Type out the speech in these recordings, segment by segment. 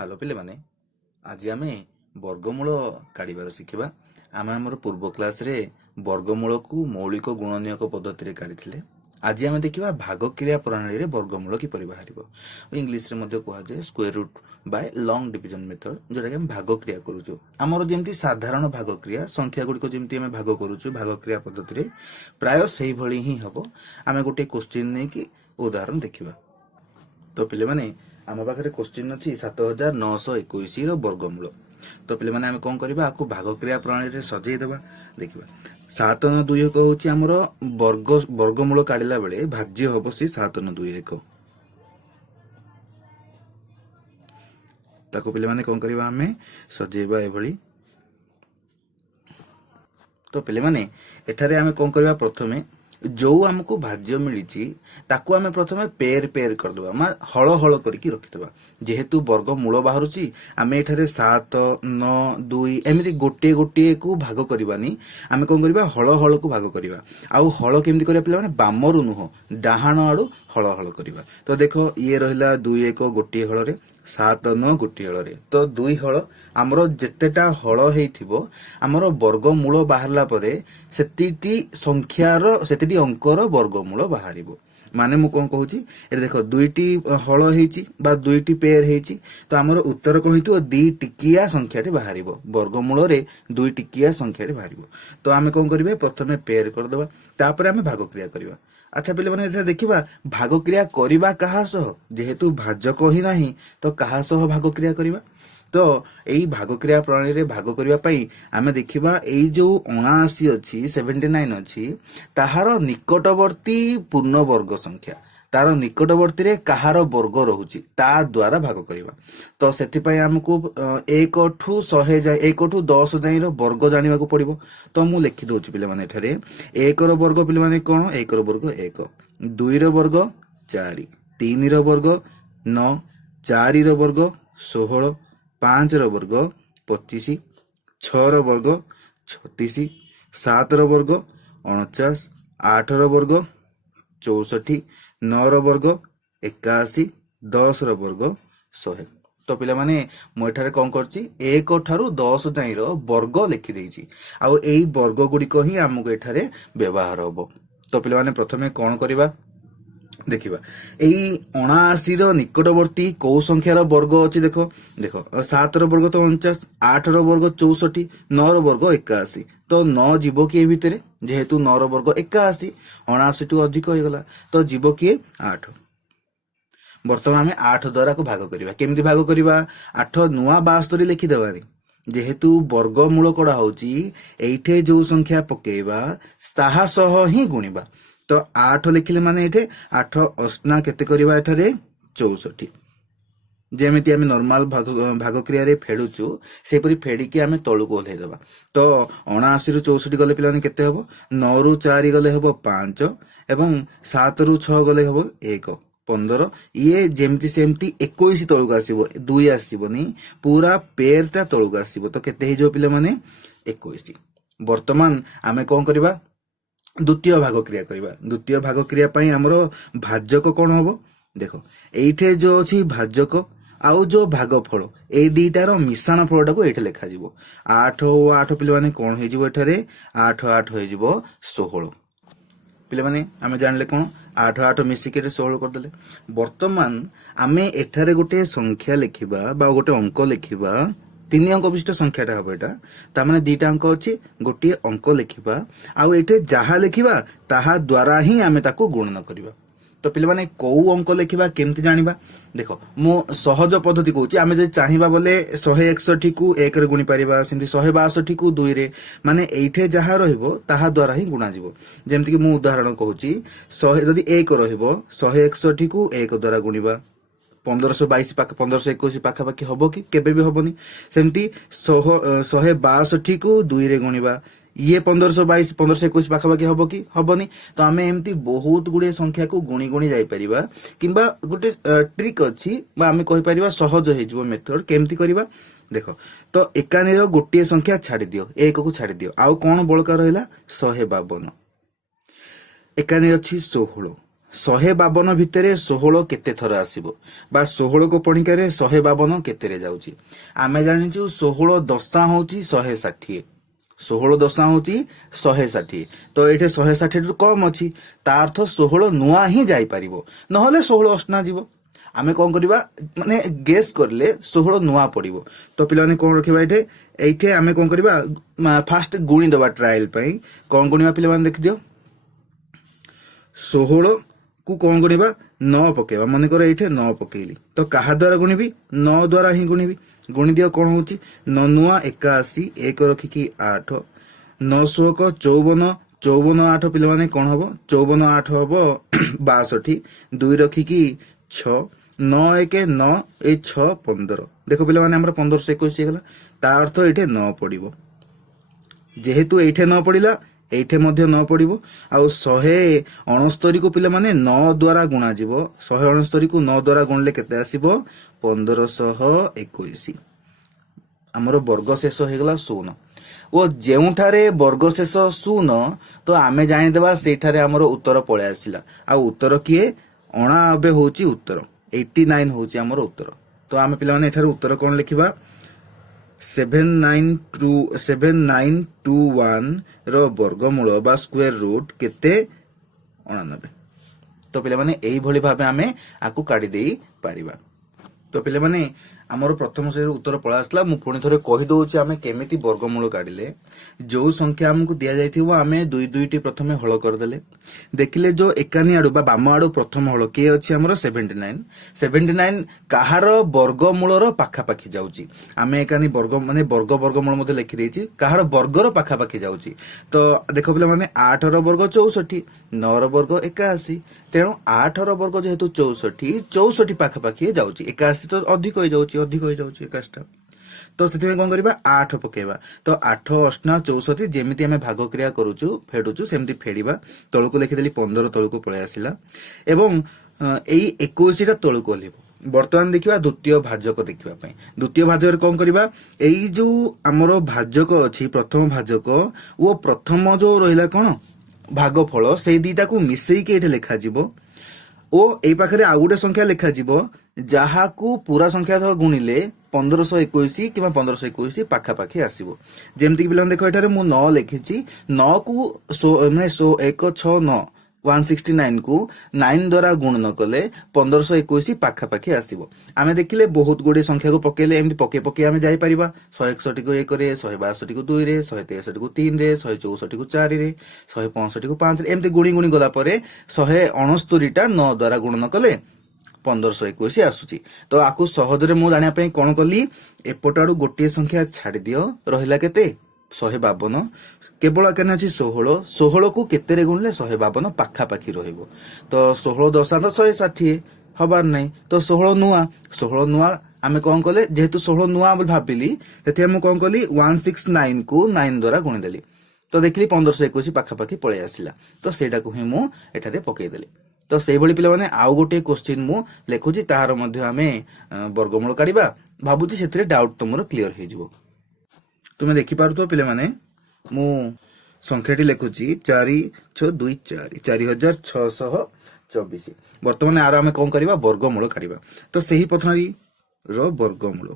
Hello पिले माने आज आम वर्गमूल काढ़ शिखा आम आम पूर्व क्लास रे वर्गमूल को मौलिक गुणनीयक पद्धति काढ़ी आज आम देखा भाग क्रिया प्रणाली रे वर्गमूल किपर बाहर इंग्लीश रे कहुए square root by long division method जोटा कि भाग क्रिया करूँ आमर जमी साधारण भाग क्रिया संख्या गुड़िक जमी आम भाग करूँ भाग क्रिया पद्धति प्राय से ही हम आम गोटे क्वेश्चन नहीं कि उदाहरण देखा तो पिले माने आम पाखे क्वेश्चन अच्छी 7921 वर्गमूल तो पे आम कौन करवा आपको भाग क्रिया प्रणाली सजेदेवा देखा 791 हूँ आमर वर्गमूल काढ़ला बेले भाज्य हम सी 791 ताको पे कौन करवा आम सजेबा एभली तो पे एठारे आम कौन करवा प्रथमे जो आमको भाज्य मिली ताकू आम प्रथम पेर पेर करदे हल हल करके रखिदबा जेहेतु वर्गमूल बाहर आम एठारे 7 9 2 एमती गोटे गोटे को भाग करवानी आम कौन करवा हल हल को भाग करवा आउ हल केमती करवा पिला माने बामरू नुह डाहाण आड़ू हल हल करवा तो देख ये रहा 2 1 गोटे हल रे 7 9 गोटे हल रे तो 2 हल आमर जेतेटा हल हेइथिबो आमर वर्गमूल बाहरला परे सेतिटी संख्यार सेतिटी अंकर वर्गमूल बाहरिबो माने मु कौन कहूँ ये देख 2टी हल हेइची बा 2टी पेयर हेइची तो आमर उत्तर कौन हेइथिबो 2 टिकिया संख्याटी बाहरिबो वर्गमूल रे 2 टिकिया संख्याटी बाहरिबो तो आमे कौन करिवे प्रथमे पेयर करदबा तापर आमे भाग क्रिया करबा अच्छा पे मैंने देखा भाग क्रिया करवा कहा सह जेहेतु भाजक ही नहीं तो कहा सह भाग क्रिया करवा तो यही भाग क्रिया प्रणाली रे भाग करने आम देखा यही जो 79 अच्छी 79 अच्छी ताहार निकटवर्ती पूर्ण वर्ग संख्या तार निकटवर्ती रे कहार वर्ग रोचे ता द्वारा भाग करवा तो से आमको 1 ठू 100 जाए 1 ठू 10 जाए वर्ग जाना पड़ो तो मुझे लिखि दूसरी पे 1 वर्ग पे कौन 1 वर्ग 1 2 वर्ग 4 3 वर्ग 9 4 वर्ग 16 5 वर्ग 25 6 वर्ग 36 7 वर्ग 49 8 वर्ग 64 9 वर्ग 81 10 वर्ग 100 तो पिला माने मुझे कौन करछि 1 ठारू 10 जाए वर्ग लिखिदेछि आउ एई वर्ग गुड़िक ही आमको एठारे व्यवहार हम तो पिला माने प्रथमे कौन करवा देखा यही 79 निकटवर्ती कौ संख्यार वर्ग अच्छी देख देख 7 वर्ग तो 49 8 वर्ग 64 9 वर्ग 81 तो 9 जीव किए भितर जेहेतु 9 वर्ग 81 79 टू अधिक हो गला तो जीव किए 8 बर्तमान आम 8 द्वारा को भाग करवा केमती भाग करवा 8 नुआ 72 लिखिदेवानी जेहेतु वर्गमूल कड़ा होची एठे जो संख्या पकेबा ताहा सह ही गुणिबा तो 8 लिखिले माने एठे 8 अष्टा केते करबा एठारे 64 जेमिति आमे नॉर्मल भाग क्रिया रे फेडुचु सेपरि फेडिकी आमे तळु को ओल्हे देबा तो 79 रु 64 गले पिलाने केते हबो 9 रु 4 गले हबो 5 एवं 7 रु 6 गले हबो 1 15 ये जेमती सेमती 21 तळुक आसीबो 2 आसीबोनी पूरा पेयरटा तळुक आसीबो तो केते हे जो पिला माने 21 वर्तमान आमे कोन करबा द्वितीय भाग क्रिया करवा द्वितीय भाग क्रिया पाई हमरो भाजक कौन हम देख एठे जो अच्छी भाजक आउ जो भागफल ए दुईटार मिश्रण फलटा को ये लिखा 8 और 8 पे कौन हो 8 8 हो 16 पे आम जानले कौन 8 8 मिसिक 16 करदे वर्तमान आम एठारे गोटे संख्या लिखा गोटे अंक लिखा 3 अंक विशिष्ट संख्याटा हम यहाँ ताने 2टा अंक अच्छी गोटे अंक लिखा आउ ये जहाँ लिखा ताहा द्वारा ही आम ताको गुणन करवा तो पे मैंने कौ अंक लिखा केमती जाना देख मु सहज पद्धति कहूँ आम जो चाहिए बोले 161 को 1 रे गुणी पारिबा सेमती 162 को 2 रे माने एठे जहाँ रहिबो ताहा द्वारा ही गुणा जीवो जेमती कि मु उदाहरण कहूँ 100 जदि 1 रहिबो 161 को 1 द्वारा गुणिबा 1522 1521 पाखापाखि हम कि केबे भी हबनी सेमती 162 को 2 रे गुणिबा ये 1522 1521 पाखापाखि हम कि हबनी तो आमे एमती बहुत गुड़े संख्या को गुणी गुणी जाई परिबा किंबा गोटे ट्रिक अछि बा आमे कहि परिबा सहज हे जिवो मेथड केमती करबा देखो तो 91 रो गोटे संख्या छाड़ी दियो 1 को छाड़ी दियो आउ कोन बळका रहला 152 91 अछि 16 152 ଭିତରେ 16 କେତେ ଥର ଆସିବ ବା 16 କୁ ପଣିକାରେ 152 କେତେରେ ଯାଉଛି। ଆମେ ଜାଣିଛୁ 16 ଦଶା ହଉଛି 160, 16 ଦଶା ହଉଛି 160। ତ ଏଇଠି 160 ରୁ କମ ଅଛି, ତା ଅର୍ଥ 16 ନୂଆ ହିଁ ଯାଇପାରିବ, ନହେଲେ 16 ଅଷ୍ଟନା ଯିବ। ଆମେ କଣ କରିବା ମାନେ ଗେସ୍ କରିଲେ 16 ନୂଆ ପଡିବ। ତ ପିଲାମାନେ କଣ ରଖିବା ଏଇଠି, ଏଇଠି ଆମେ କଣ କରିବା ଫାଷ୍ଟ ଗୁଣି ଦବା ଟ୍ରାଏଲ ପାଇଁ। କଣ ଗୁଣିବା ପିଲାମାନେ ଦେଖିଦିଅ, 16 କୁ କଣ ଗୁଣିବା 9 ପକେଇବା। ମନେକର ଏଇଠି 9 ପକେଇଲି, ତ କାହା ଦ୍ୱାରା ଗୁଣିବି 9 ଦ୍ୱାରା ହିଁ ଗୁଣିବି। ଗୁଣି ଦିଅ କଣ ହଉଛି 9 ନୂଆ 81, 1 ରଖିକି 8, 9 ଷୋଳକ 54, 54 8 ପିଲାମାନେ କଣ ହବ 54 8 ହବ 62, 2 ରଖିକି 6, 9 1 9 ଏଇ 6 15। ଦେଖ ପିଲାମାନେ ଆମର 1521 ହେଇଗଲା, ତା ଅର୍ଥ ଏଇଠି 9 ପଡିବ। ଯେହେତୁ ଏଇଠି 9 ପଡିଲା ଏଇଠି ମଧ୍ୟ 9 ପଡିବ। ଆଉ 169 କୁ ପିଲାମାନେ 9 ଦ୍ୱାରା ଗୁଣାଯିବ। 169 କୁ 9 ଦ୍ୱାରା ଗୁଣିଲେ କେତେ ଆସିବ 1521। ଆମର ବର୍ଗ ଶେଷ ହେଇଗଲା 0। ଓ ଯେଉଁଠାରେ ବର୍ଗ ଶେଷ 0, ତ ଆମେ ଜାଣିଦେବା ସେଇଠାରେ ଆମର ଉତ୍ତର ପଳେଇ ଆସିଲା। ଆଉ ଉତ୍ତର କିଏ 89 ହଉଛି ଉତ୍ତର, 89 ହଉଛି ଆମର ଉତ୍ତର। ତ ଆମେ ପିଲାମାନେ ଏଠାରେ ଉତ୍ତର କଣ ଲେଖିବା 7921 ର ବର୍ଗମୂଳ ବା ସ୍କ୍ୱାର ରୁଟ କେତେ 89। ତ ପିଲାମାନେ ଏଇଭଳି ଭାବେ ଆମେ ଆକୁ କାଢି ଦେଇ ପାରିବା। ତ ପିଲାମାନେ ଆମର ପ୍ରଥମ ଶ୍ରେଣୀର ଉତ୍ତର ପଳେଇ ଆସିଲା। ମୁଁ ପୁଣି ଥରେ କହିଦଉଛି ଆମେ କେମିତି ବର୍ଗମୂଳ କାଢିଲେ। ଯୋଉ ସଂଖ୍ୟା ଆମକୁ ଦିଆଯାଇଥିବ ଆମେ ଦୁଇ ଦୁଇଟି ପ୍ରଥମେ ହଳ କରିଦେଲେ, ଦେଖିଲେ ଯୋଉ ଏକାନି ଆଡୁ ବା ବାମ ଆଡୁ ପ୍ରଥମ ହଳ କିଏ ଅଛି ଆମର 79। 79 କାହାର ବର୍ଗମୂଳର ପାଖାପାଖି ଯାଉଛି। ଆମେ ଏକାନି ବର୍ଗ ମାନେ ବର୍ଗମୂଳ ମଧ୍ୟ ଲେଖିଦେଇଛି, କାହାର ବର୍ଗର ପାଖାପାଖି ଯାଉଛି। ତ ଦେଖ ପିଲାମାନେ 8 ର ବର୍ଗ 64, 9 ର ବର୍ଗ 81, ତେଣୁ 8 ର ବର୍ଗ ଯେହେତୁ 64 ପାଖାପାଖି ଯାଉଛି, 81 ତ ଅଧିକ ହେଇଯାଉଛି 81 ଟା। ତ ସେଥିପାଇଁ କଣ କରିବା 8 ପକେଇବା। ତ 8 ଅଷ୍ଟନା 64, ଯେମିତି ଆମେ ଭାଗ କ୍ରିୟା କରୁଛୁ ଫେଡୁଛୁ ସେମିତି ଫେଡିବା। ତଳକୁ ଲେଖିଦେଲି 15 ତଳକୁ ପଳେଇ ଆସିଲା ଏବଂ ଏଇ 21 ଟା ତଳକୁ ଓହ୍ଲେଇବ। ବର୍ତ୍ତମାନ ଦେଖିବା ଦ୍ୱିତୀୟ ଭାଜକ ଦେଖିବା ପାଇଁ। ଦ୍ୱିତୀୟ ଭାଜକରେ କଣ କରିବା, ଏଇ ଯୋଉ ଆମର ଭାଜକ ଅଛି ପ୍ରଥମ ଭାଜକ ଓ ପ୍ରଥମ ଯୋଉ ରହିଲା କଣ ଭାଗଫଳ, ସେଇ ଦିଟାକୁ ମିଶେଇକି ଏଠି ଲେଖାଯିବ। ଓ ଏଇ ପାଖରେ ଆଉ ଗୋଟେ ସଂଖ୍ୟା ଲେଖାଯିବ ଯାହାକୁ ପୁରା ସଂଖ୍ୟା ସହ ଗୁଣିଲେ 1521 କିମ୍ବା 1521 ପାଖାପାଖି ଆସିବ। ଯେମିତିକି ପିଲାମାନେ ଦେଖ ଏଠାରେ ମୁଁ 9 ଲେଖିଛି, 9 କୁ 169 169 କୁ 9 ଦ୍ୱାରା ଗୁଣନ କଲେ 1521 ପାଖାପାଖି ଆସିବ। ଆମେ ଦେଖିଲେ ବହୁତ ଗୁଡିଏ ସଂଖ୍ୟାକୁ ପକେଇଲେ ଏମିତି ପକେଇ ପକେଇ ଆମେ ଯାଇପାରିବା। 161 କୁ 1 ରେ, 162 କୁ 2 ରେ, 163 କୁ 3 ରେ, 164 କୁ 4 ରେ, 165 କୁ 5 ରେ, ଏମିତି ଗୁଣି ଗୁଣି ଗଲା ପରେ 169 ଟା 9 ଦ୍ୱାରା ଗୁଣନ କଲେ 1521 ଆସୁଛି। ତ ଆକୁ ସହଜରେ ମୁଁ ଜାଣିବା ପାଇଁ କଣ କଲି, ଏପଟ ଆଡୁ ଗୋଟିଏ ସଂଖ୍ୟା ଛାଡି ଦିଅ, ରହିଲା କେତେ 152। କେବଳ କେନ ଅଛି 16, 16 କୁ କେତେରେ ଗୁଣିଲେ 152 ପାଖାପାଖି ରହିବ। ତ 16 ଦଶା ତ 160 ହବାର ନାହିଁ, ତ 16 ନୂଆ ଆମେ କଣ କଲେ, ଯେହେତୁ 16 ନୂଆ ବୋଲି ଭାବିଲି ସେଥିପାଇଁ ମୁଁ କଣ କଲି 169 କୁ 9 ଦ୍ୱାରା ଗୁଣିଦେଲି। ତ ଦେଖିଲି 1521 ପାଖାପାଖି ପଳେଇ ଆସିଲା। ତ ସେଇଟାକୁ ହିଁ ମୁଁ ଏଠାରେ ପକେଇଦେଲି। ତ ସେଇଭଳି ପିଲାମାନେ ଆଉ ଗୋଟେ କ୍ୱେଶ୍ଚିନ୍ ମୁଁ ଲେଖୁଛି, ତାହାର ମଧ୍ୟ ଆମେ ବର୍ଗମୂଳ କାଢିବା। ଭାବୁଛି ସେଥିରେ ଡାଉଟ୍ ତମର କ୍ଲିୟର ହେଇଯିବ। ତୁମେ ଦେଖିପାରୁଥିବ ପିଲାମାନେ ମୁଁ ସଂଖ୍ୟାଟି ଲେଖୁଛି 4624 4624। ବର୍ତ୍ତମାନ ଆର ଆମେ କଣ କରିବା ବର୍ଗମୂଳ କାଢିବା। ତ ସେହି ପ୍ରଥମେ ର ବର୍ଗମୂଳ।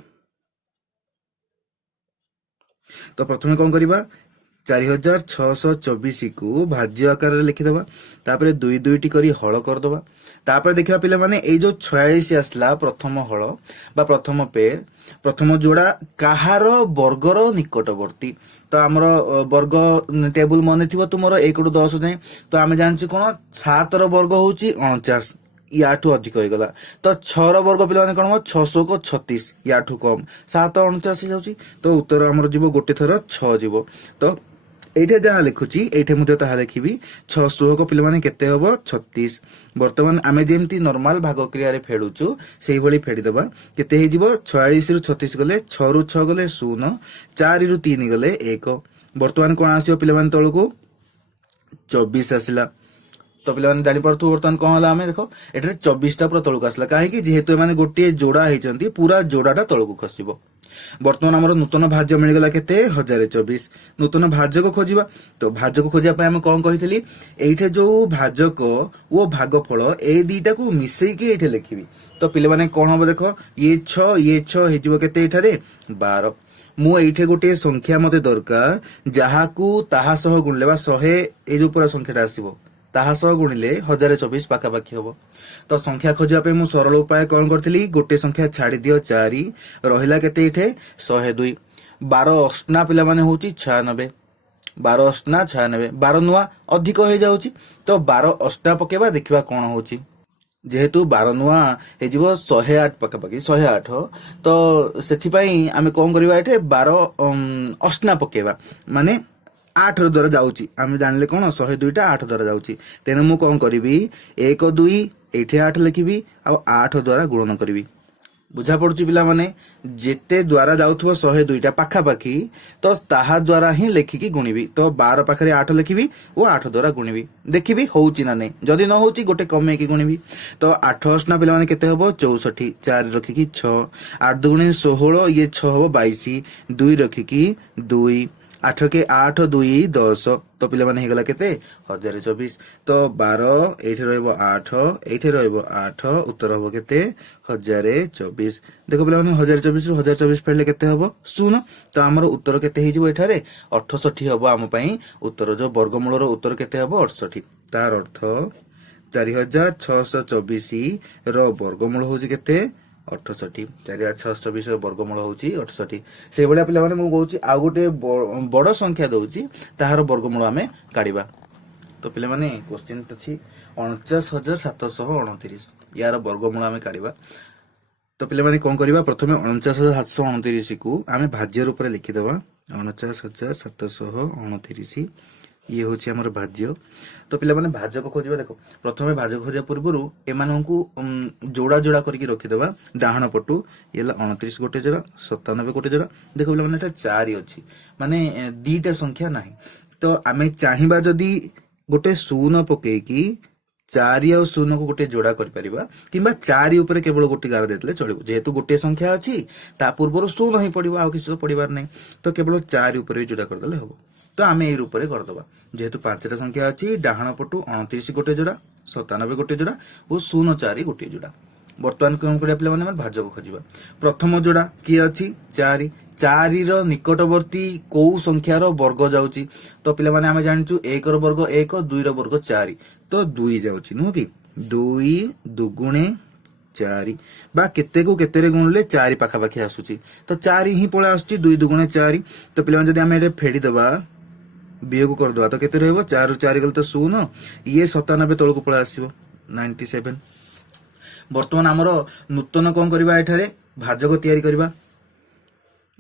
ତ ପ୍ରଥମେ କଣ କରିବା 4624 କୁ ଭାଜ୍ୟ ଆକାରରେ ଲେଖିଦବା, ତାପରେ 2 କରି ହଳ କରିଦବା। ତାପରେ ଦେଖିବା ପିଲାମାନେ ଏଇ ଯୋଉ 46 ଆସିଲା ପ୍ରଥମ ହଳ ବା ପ୍ରଥମ ପେର, ପ୍ରଥମ ଯୋଡା କାହାର ବର୍ଗର ନିକଟବର୍ତ୍ତୀ। ତ ଆମର ବର୍ଗ ଟେବୁଲ ମନେ ଥିବ ତୁମର 1 ରୁ 10 ଯାଏଁ। ତ ଆମେ ଜାଣିଛୁ କଣ 7 ର ବର୍ଗ ହଉଛି 49, ୟାଠୁ ଅଧିକ ହେଇଗଲା। ତ 6 ର ବର୍ଗ ପିଲାମାନେ କଣ ହବ 636, ୟାଠୁ କମ, 7 49 ଯାଉଛି। ତ ଉତ୍ତର ଆମର ଯିବ ଗୋଟେ ଥର 6 ଯିବ। ତ ଏଇଠି ଯାହା ଲେଖୁଛି ଏଇଠି ମଧ୍ୟ ତାହା ଲେଖିବି। 6 16 ପିଲାମାନେ କେତେ ହବ 36। ବର୍ତ୍ତମାନ ଆମେ ଯେମିତି ନର୍ମାଲ ଭାଗ କ୍ରିୟାରେ ଫେଡୁଛୁ ସେଇଭଳି ଫେଡିଦବା। କେତେ ହେଇଯିବ 46 ରୁ 36 ଗଲେ, 6 ରୁ 6 ଗଲେ 0, 4 ରୁ 3 ଗଲେ 1। ବର୍ତ୍ତମାନ କଣ ଆସିବ ପିଲାମାନେ ତଳକୁ 24 ଆସିଲା। तो पिलाने जानिपारथु बर्तमान कौन हला आमे देखो एठारे 24टा पूरा तळକୁ आसला काहे कि जेहेतु एमाने गोटे जोड़ा हेचंती पूरा जोड़ाटा तळକୁ खसिबो। बर्तमान हमर नूतन भाज्य मिल गला केते 1024 नूतन भाज्य को खोजिबा। तो भाज्य को खोजिया पे हम कोन कहितली एइठे जो भाजक वो भागफल ए दीटा को मिसई के एठे लिखिबी। तो पिले माने कोन हो देखो ये 6 हेजिबो केते एठारे 12 मु एइठे गोटे संख्या मते दरकार जहाकू ताहा सह गुणले बा 100 ए जो पूरा संख्याटा आसीबो ताहा सह गुणिले 1024 पाखापाखि हबो। तो संख्या खोजिया पे मु सरल उपाय कौन करथिली गोटे संख्या छाड़ी दियो 4 रहिला केते इठे 102 12 अष्टना पिला माने होची 96 12 अष्टना 96 12 नुआ अधिक हो जाउची। तो 12 अष्टना पकेबा देखिबा कोन होची जेहेतु 12 नुआ हे जीवो 108 पाखापाखि 108 तो सेथि पई आमे कोन करबा एठे 12 अष्टना पकेबा माने 8 द्वारा जाउची आमे जानले कोन 102टा 8 द्वारा जाउची तेने मु कोन करिवि 1 2 एठे 8 लिखिबि आ 8 द्वारा गुणन करिवि। बुझा पड़ुची पिला माने जेते द्वारा जाउथबो 102टा पाखापाखि तो ताहा द्वारा ही लेखिकी गुणिबि। तो 12 पाखरे 8 लिखिबि ओ 8 द्वारा गुणिबि देखिबि होउची ना नै जदी न होउची गोटे कमे की गुणिबि। तो 8 अष्टना पिला माने केते हबो 64 4 रखिकी 6 8 दुगुणे 16 ये 6 हबो 22 2 रखिकी 2 8 के 8 2 10 तो पिला माने हेगला केते 1024 तो 12 एठे रहबो 8 एठे रहबो 8 उत्तर हबो केते 1024। देखो पिला माने 1024 रु 1024 फेरले केते हबो 0 तो हमर उत्तर केते हे जिवो एठारे 68 हबो हम पई उत्तर जो वर्गमूल रो उत्तर केते हबो 68 तार अर्थ 4624 रो वर्गमूल होची केते 68 4624 वर्गमूल होची 68 से बळा पिला माने मु कहूची आ गोटे बड़ संख्या दउची ताहार वर्गमूल आमे काढिबा। तो पिला माने क्वेश्चन अछि 49729 यार वर्गमूल आमे काढिबा। तो पिला माने कोन करिबा प्रथमे 49729 को आमे भाज्य रूप रे लिखि देबा 49729 ये होची हमर भाज्य। तो पिला माने भाज्य को खोजिबा देखो प्रथमे भाज्य खोजिया पूर्वरु एमानंकु जोड़ा जोड़ा करके रखि देबा डाहण पटु येला 29 गोटे जोड़ा 97 गोटे जोड़ा देखो पिला माने एटा 4 अछि माने दीटा संख्या नाही। तो आमे चाहिबा जदी गोटे शून्य पके की 4 और शून्य को गोटे जोड़ा कर परिबा किबा 4 ऊपर केवल गोटे गार देतले चलिबो जेहेतु गोटे संख्या अछि ता पूर्वरु शून्य ही पडिबो आ किछ पडिबार नै तो केवल 4 ऊपर ही जोड़ा कर देले हबो। तो आमे ए रूप रे कर दबा जेहेतु 5टा संख्या अछि डाहण पटु 29 गोटे जोड़ा 97 गोटे जोड़ा और 04 गोटे जोड़ा। वर्तमान कोन करिया पिला माने भाज्य को खोजिबा प्रथम जोड़ा की अछि 4 4 रो निकटवर्ती को संख्या रो वर्ग जाउची। तो पिला माने आमे जानिचु 1 रो वर्ग 1 2 रो वर्ग 4 तो 2 जाउची नो कि 2 दुगुणे 4 बा केते को केते रे गुणले 4 पाखा पाखी आसुची तो 4 ही पळे आसुची 2 दुगुणे 4 तो पिला माने जदी आमे एटे फेडी दबा बियोग कर दवा तो केते रहबो 4 रु 4 गल तो 0 ये 97 तळ को पळे आसीबो 97। वर्तमान हमरो नूतन कोन करबा एठारे भाजक तयारी करबा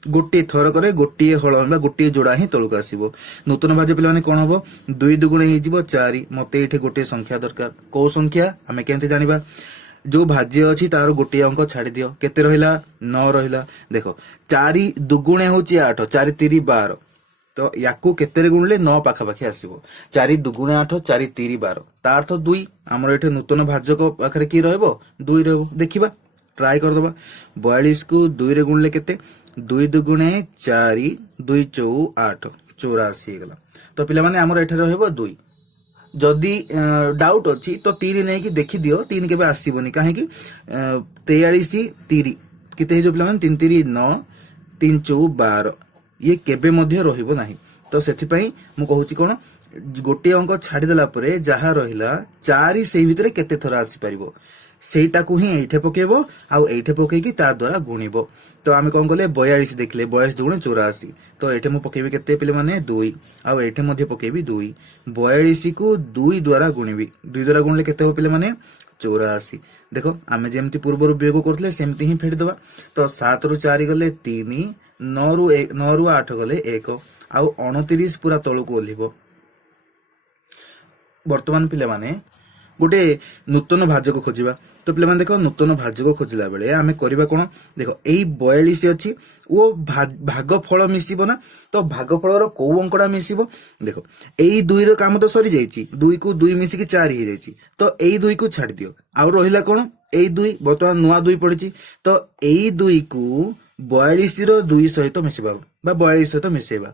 गोटे थर करे गोटे हळ बा गोटे जोड़ा ही तळ को आसीबो। नूतन भाज्य पिला माने कोन हबो 2 दुगुणे हे जिवो 4 मते एठे गोटे संख्या दरकार को संख्या हमें केनते जानिबा जो भाज्य अछि तार गोटे अंक छाडी दियो केते रहिला 9 रहिला देखो 4 दुगुणे होची 8 4 3 12 तो याकू केते गुणले 9 पाखा पाखी आसीबो 4 दुगुणे 8 4 3 12 ता अर्थ 2 हमर एठे नूतन भाज्य को पाखरे की रहबो 2 रहबो देखिबा ट्राई कर दबा 42 को 2 रे गुणले केते 2 दुगुणे 4 2 4 8 84 हे गला। तो पिला माने हमर एठे रहबो 2 जदी डाउट अछि तो 3 नै कि देखि दियो 3 केबे आसीबोनी काहे कि 43 3 किते जो पिला माने 3 3 9 3 4 12 ये केबे मध्य रहिबो नाही। तो सेथि पई मु कहूची कोन गोटे अंक छाडी देला परे जहा रहिला 4 सेही भितरे केते थरा आसी परिबो सेटा को ही एठे पकेबो आ एठे पके की ता द्वारा गुणिबो। तो आमे कोन गले 42 देखले 42 दुगुणे 84 तो एठे मु पकेबी केते पिले माने 2 आ एठे मध्ये पकेबी 2 42 को 2 द्वारा गुणिबी 2 द्वारा गुणले केते हो पिले माने 84। देखो आमे जेमति पूर्व रु वियोग करथले सेमति ही फेडी दबा तो 7 रु 4 गले 3 9 रु 8 गले 1 आ 29 पूरा तळ को ओलिबो। वर्तमान पिले माने गोटे नूतन भाज्य को खोजिबा तो पे देख नूतन भाजक खोजिला बेले आम करवा कौन देख यही 42 अच्छी वो भागफल मिसिब ना तो भागफल कौ अंकटा मिसिब देख यही 2 रो काम तो सरी जाइए 2 को 2 मिसिकी 4 हो जाइए तो यही 2 को छाड़ दियो आउ रहिला कौन यही 2 बर्तमान नुआ 2 पड़ी तो यही 2 को 42 रो 2 सहित मिसेबा 42 सहित मिसेबा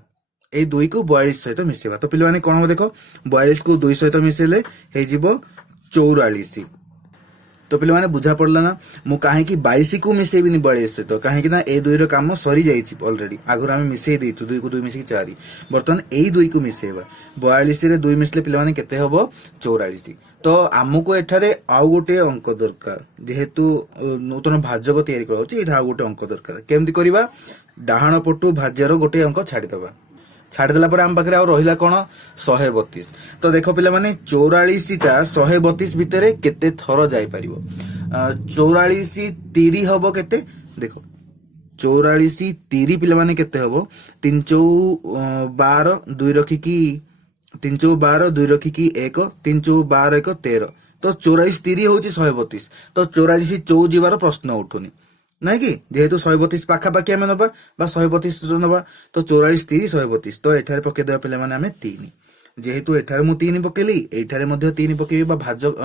यही 2 को 42 सहित मिसेबा तो पे कौन हम देख 42 को 2 सहित मिसेले हो 44 तो पे बुझा पड़ला ना मु कहीं 22 को मिसेबिनी 42 सहित कहीं ना ए 2 रो काम सरी जाइए ऑलरेडी आगुर आम मिसई देइछु 2 को 2 मिसिकी 4 बर्तमान यही 2 को मिसेबा 42 रे 2 मिसले पे केते हबो 44 तो आमको एठारे आउ गोटे अंक दरकार जेहेतु नूतन भाजक तैयारी कराउछि एठा आउ गोटे अंक दरकार केमति करिबा डाहाण पटु भाज्यर गोटे अंक छाड़ीदबा छाड़देला पर आम पाखे रहा कौन 132 तो देख पे 44 टा 132 भितर केते थर जापर 44 30 हम केते देख 44 30 पे केते हम 3 चौ 12 2 रखिकी 3 चौ 12 2 रखिकी 1 3 चौ 12 1 13 तो 44 30 हूँ 132 तो 44 चौ जीवार प्रश्न उठुनी ना कि जेहेतु 132 पाखापाखि आम नवा 132 नवा तो 44 30 132 तो एठारे पकेदेवा पे आम 3 जेहेतु एठारे मु 3 पकेली एठारे मध्य 3 पकेबी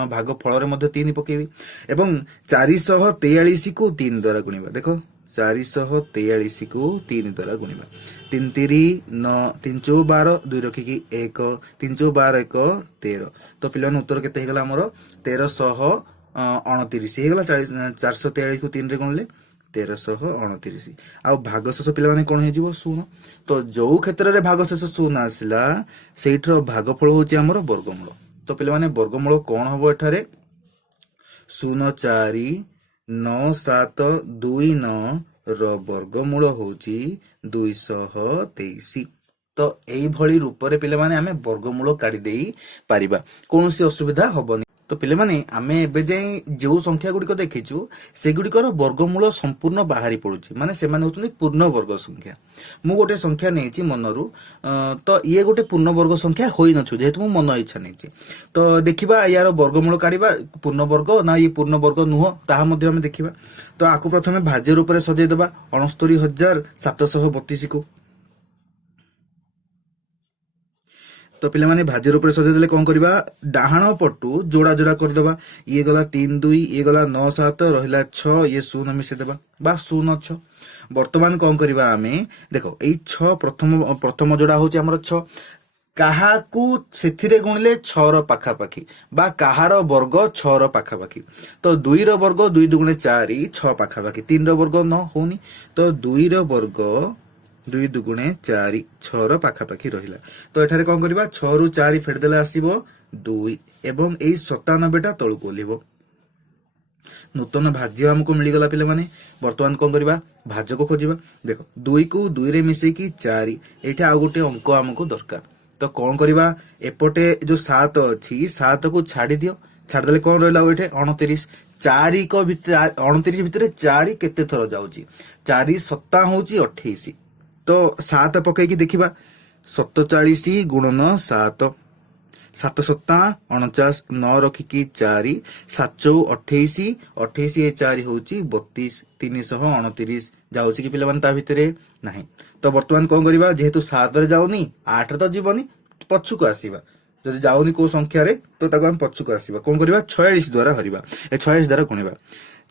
भाग फल 3 पकेबी एवं 443 को 3 द्वारा गुणिबा देखो 443 को 3 द्वारा गुणिबा 3 9 3 चौ 12 2 रखिकी 1 3 चौ 12 1 13 तो पिलान उत्तर केते हेगला हमर 1329 हेगला 443 को 3 रे गुणले 1329 आउ भागशेष पे कौन हो शून तो जो क्षेत्र में भागशेष शून आसला से भागफल हूँ आमर वर्गमूल तो पे वर्गमूल कौन हम एठारे 0 4 9 7 2 9 वर्गमूल हूँ 223 तो यही रूप से पे आम वर्गमूल काढ़ी पारिबा कौन असुविधा हबनी तो पे आमे एबे जाई जो संख्या गुड़िक देखीचु से गुड़िकर वर्गमूल संपूर्ण बाहरी पड़ुची माने से माने होतुनी पूर्ण वर्ग संख्या मु गोटे संख्या नेछि मनरु तो ये गोटे पूर्ण वर्ग संख्या होई नथु जेहेतु मु मन इच्छा नेछि तो देखिबा यार वर्गमूल काढिबा पूर्ण वर्ग ना ये पूर्ण वर्ग नुह ताहा मध्ये हम देखिबा तो आकु प्रथमे भाज्य रूप रे सजै देबा 69732 को तो पे भाज्य रूप से सजेदेले कौन करवा डाहाण पटु जोड़ा जोड़ा करदे ये गला 3 2 ये गला 9 7 रहा 6 ये 0 मिसेदेबा बा 0 6 बर्तमान कौन करवा आमे देखो यही 6 प्रथम जोड़ा हूँ आमर 6 काहाकू सेथिरे गुणिले 6 रो पाखापाखी बा काहार वर्ग 6 रो पाखापाखी तो 2 रो वर्ग 2 दुगुणे 4 6 पाखापाखी 3 रो वर्ग 9 होनी तो 2 रो वर्ग 2 दुगुणे 4 6 रो पाखापाखि रहिला तो एठारे कौन करबा 6 रु 4 फेडदेले आसीबो 2 एवं एई 97 टा तळको ओलिबो नूतन भाज्य हमको मिलगला पिले माने वर्तमान कौन करबा भाज्य को खोजिबा देखो 2 को 2 रे मिसई की 4 एठा आ गुटे अंक हमको दरकार तो कौन करबा एपटे जो 7 अछि 7 को छाडी दियो छाडदेले कौन रहला ओठे 29 4 को भितर 29 भितर 4 केते थरो जाउची 4 7 होची 28 तो 7 पकईकी देखिबा 47 गुणन 7 7 7 49 9 रखिकी 4 7 28 28 ये 4 होची 32 329 जाउची कि पिला ता भितरे नाही तो वर्तमान कौन करबा जेहेतु 7 रे जाउनी 8 रे तो जीवनी पछु को आसीबा जदि जाउनी को संख्या रे तो ताको हम पछु को आसीबा कौन करबा 46 द्वारा हरिबा ए 46 द्वारा गुणिबा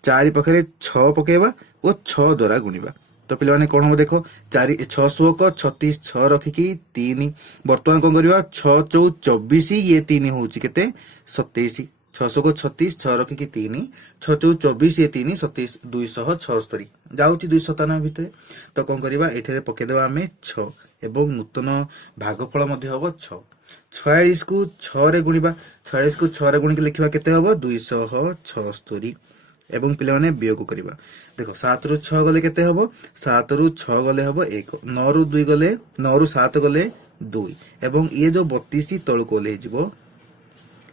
4 पखरे 6 पकेबा ओ 6 द्वारा गुणिबा तो पे कौन हम देखो 4 600 को 36 6 रखिकी 3 बर्तमान कौन करबा 6 चौ 24 ये 3 होची केते 27 600 को 36 6 रखिकी 3 6 चौ 24 ये 3 27 276 जाउची 297 भितर तो कौन करबा एठरे पके देबा हमें 6 एवं नूतन भागफल मध्ये हबो 6 46 को 6 रे गुणिबा 46 को 6 रे गुणिके लिखिबा केते हबो 276 एवं पिले माने वियोग करबा देखो 7 रु 6 गले केते हबो 7 रु 6 गले हबो 1 9 रु 2 गले 9 रु 7 गले 2 एवं ये जो 32 तळ को ले जिवो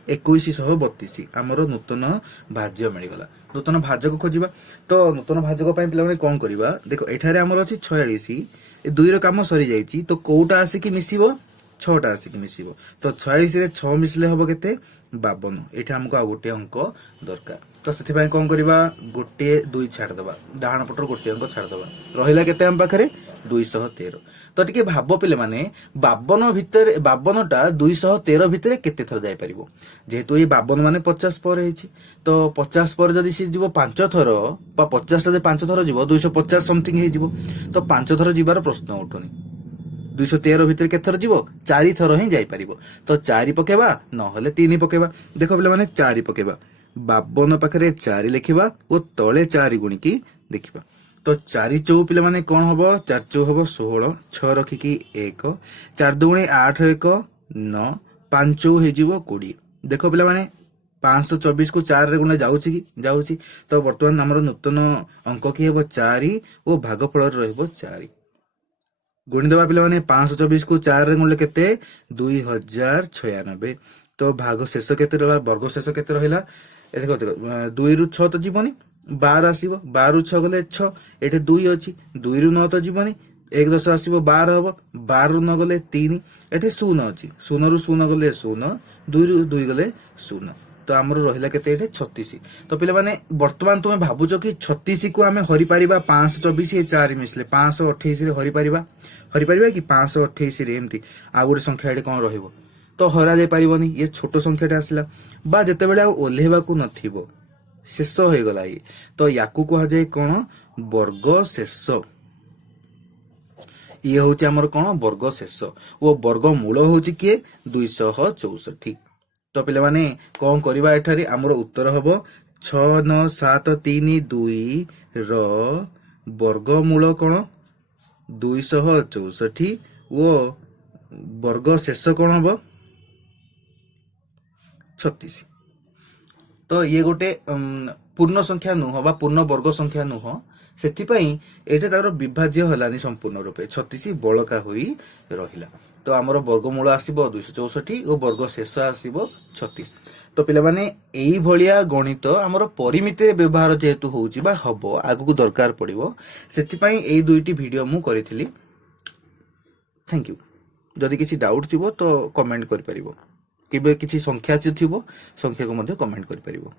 2132 हमरो नूतन भाज्य मिलगला नूतन भाज्य को खोजिबा तो नूतन भाज्य को पई पिले माने कोन करबा देखो एठारे हमर अछि 46 ए 2 रो काम सरी जाईची तो कोउटा आसी कि मिसिबो 6टा आसी कि मिसिबो तो 46 रे 6 मिसले हबो केते 52 एठा हमको आ गोटे अंक दरकार तो से कौन करवा गोटे 2 छाड़देवा डाण पटर गोटे अंक छाड़देवा रहा केते आम पाखे 213 तो टिके भाव पिले माने 52 भितर 52टा 213 भितर केते थर जाई परिबो जेहेतु ये 52 माने 50 पर हेछि तो 50 पर जदि सी जीवो 5 थर बा 50 टा 5 थर जीवो 250 समथिंग हे जीवो तो 5 थर जीवार प्रश्न उठुनी 213 भितर केते थर जीवो 4 थर ही जाई परिबो तो 4 पकेबा नहले 3 पकेबा देखो पिले माने 4 पकेबा 52 पाखे 4 लिखा और तले 4 गुणिकी देखा तो 4 चौ पिले माने कौन हम 4 चौ हम 16 6 रखिकी 1 4 2 8 1 9 5 चौ हो 20 देख पिले माने 524 को 4 रे गुणे जाउछि कि जाउछि तो वर्तमान हमर नूतन अंक कि हेबो 4 और भागफल रहइबो 4 गुणिदेवा पिले माने 524 को 4 रे गुणले केते 2096 तो भाग शेष केते रहला वर्ग शेष केते रहला देखो देखो 2 रु 6 तो जीवनी 12 आसीबो 12 रु 6 गले 6 एठे 2 अछि 2 रु 9 तो जीवनी 1 10 आसीबो 12 हबो 12 रु 9 गले 3 एठे 0 अछि 0 रु 0 गले 0 2 रु 2 गले 0 तो हमर रहिला केते एठे 36 तो पिले माने वर्तमान तुमे भाबुचो कि 36 को हमें हरि परिबा 524 ए 4 मिसले 528 रे हरि परिबा कि 528 रे एम्ति आ गुटे संख्या एठे कोन रहिबो तो हरा जाई पारिबनी ये छोट संख्याटा आसला बा जेते बेले ओल्हेबा को नथिबो शेष हो गला ये तो याकू कहा जाए कौन वर्ग शेष ये होची हमर कौन वर्ग शेष वो वर्ग मूल होची किए 264 तो पिले माने कौन करबा एठारी हमर उत्तर हबो 6973 रो वर्ग मूल कौन 264 वो वर्ग शेष कौन हबो 36 तो ये गोटे पूर्ण संख्या नुह बा पूर्ण वर्ग संख्या नुह सेथिपाई एटे तार विभाज्य हलानी संपूर्ण रूपे 36 बलका होई रहिला तो हमर वर्गमूल आसीबो 264 और वर्ग शेष आसीबो 36 तो पिले माने एई भलिया गणित हमर परिमिति रे व्यवहार जेहेतु होउची बा हबो आगु को दरकार पड़िबो सेथिपाई एई दुईटी वीडियो मु करिथिली थैंक यू जदि किसी डाउट थिबो तो कमेंट करि परिबो किबे किसी संख्या थिबो संख्या को मध्ये कमेंट करि परिबो।